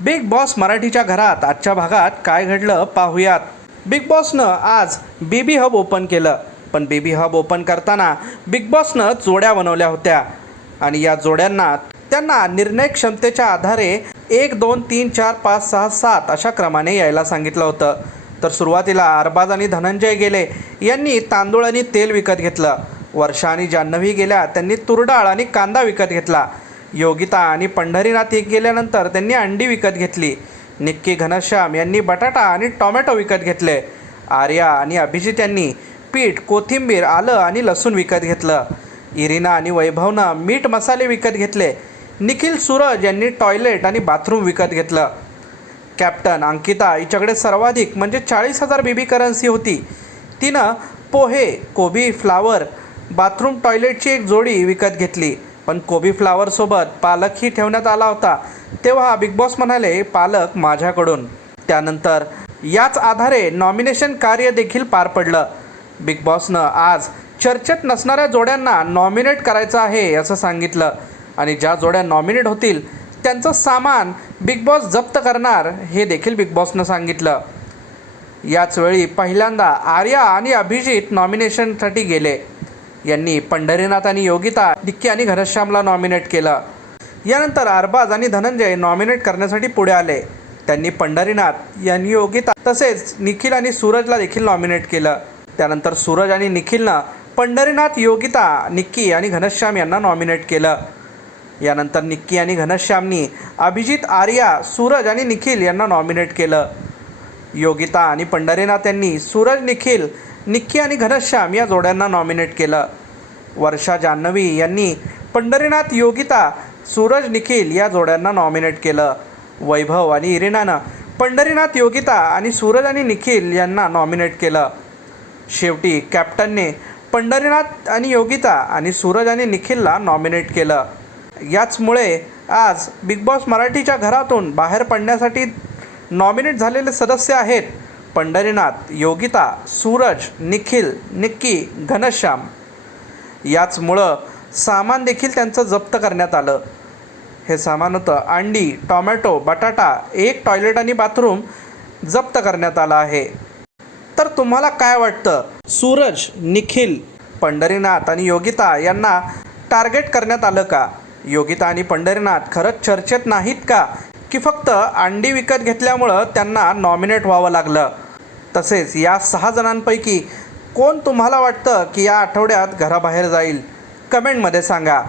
Big boss मराठीच्या घरात आजच्या भागात काय घडलं पाहूयात. बिग बॉसनं आज बेबी हब ओपन केलं. पण बेबी हब ओपन करताना बिग बॉसनं जोड्या बनवल्या होत्या. आणि या जोड्यांना त्यांना निर्णय क्षमतेच्या आधारे एक दोन तीन चार पाच सहा सात अशा क्रमाने यायला सांगितलं होतं. तर सुरुवातीला अरबाज आणि धनंजय गेले यांनी तांदूळ आणि तेल विकत घेतलं. वर्षा आणि जान्हवी गेल्या त्यांनी तुरडाळ आणि कांदा विकत घेतला. योगिता आणि पंढरीनाथ एक गेल्यानंतर त्यांनी अंडी विकत घेतली. निक्की घनश्याम यांनी बटाटा आणि टॉमॅटो विकत घेतले. आर्या आणि अभिजित यांनी पीठ कोथिंबीर आलं आणि लसूण विकत घेतलं. इरिना आणि वैभवनं मीठ मसाले विकत घेतले. निखिल सूरज यांनी टॉयलेट आणि बाथरूम विकत घेतलं. कॅप्टन अंकिता हिच्याकडे सर्वाधिक म्हणजे चाळीस हजार बेबी करन्सी होती. तिनं पोहे कोबी फ्लावर बाथरूम टॉयलेटची एक जोडी विकत घेतली. पण कोबी फ्लावरसोबत पालकही ठेवण्यात आला होता. तेव्हा बिग बॉस म्हणाले पालक माझ्याकडून. त्यानंतर याच आधारे नॉमिनेशन कार्य देखील पार पडलं. बिग बॉसनं आज चर्चेत नसणाऱ्या जोड्यांना नॉमिनेट करायचं आहे असं सांगितलं. आणि ज्या जोड्या नॉमिनेट होतील त्यांचं सामान बिग बॉस जप्त करणार हे देखील बिग बॉसनं सांगितलं. याचवेळी पहिल्यांदा आर्या आणि अभिजित नॉमिनेशनसाठी गेले. यांनी पंढरीनाथ आणि योगिता डिक्की आणि घनश्यामला नॉमिनेट केलं. यानंतर अरबाज आणि धनंजय नॉमिनेट करण्यासाठी पुढे आले. त्यांनी पंढरीनाथ यांनी योगिता तसेच निखिल आणि सूरजला देखील नॉमिनेट केलं. त्यानंतर सूरज आणि निखिलनं पंढरीनाथ योगिता निक्की आणि घनश्याम यांना नॉमिनेट केलं. यानंतर निक्की आणि घनश्यामनी अभिजित आर्या सूरज आणि निखिल यांना नॉमिनेट केलं. योगिता आणि पंढरीनाथ यांनी सूरज निखिल निक्की आणि घनश्याम या जोड्यांना नॉमिनेट केलं. वर्षा जान्हवी यांनी पंढरीनाथ योगिता सूरज निखिल या जोड्यांना नॉमिनेट केलं. वैभव आणि इरिनानं पंढरीनाथ योगिता आणि सूरज आणि निखिल यांना नॉमिनेट केलं. शेवटी कॅप्टनने पंढरीनाथ आणि योगिता आणि सूरज आणि निखिलला नॉमिनेट केलं. याचमुळे आज बिग बॉस मराठीच्या घरातून बाहेर पडण्यासाठी नॉमिनेट झालेले सदस्य आहेत पंढरीनाथ योगिता सूरज निखिल निक्की घनश्याम. याचमुळं सामान देखील त्यांचं जप्त करण्यात आलं. हे सामान होतं अंडी टॉमॅटो बटाटा एक टॉयलेट आणि बाथरूम जप्त करण्यात आलं आहे. तर तुम्हाला काय वाटतं? सूरज निखिल पंढरीनाथ आणि योगिता यांना टार्गेट करण्यात आलं का? योगिता आणि पंढरीनाथ खरंच चर्चेत नाहीत का? की फक्त अंडी विकत घेतल्यामुळं त्यांना नॉमिनेट व्हावं लागलं. तसेच या सहा जणांपैकी कोण तुम्हाला वाटतं की या आठवड्यात घराबाहेर जाईल? कमेंटमध्ये सांगा.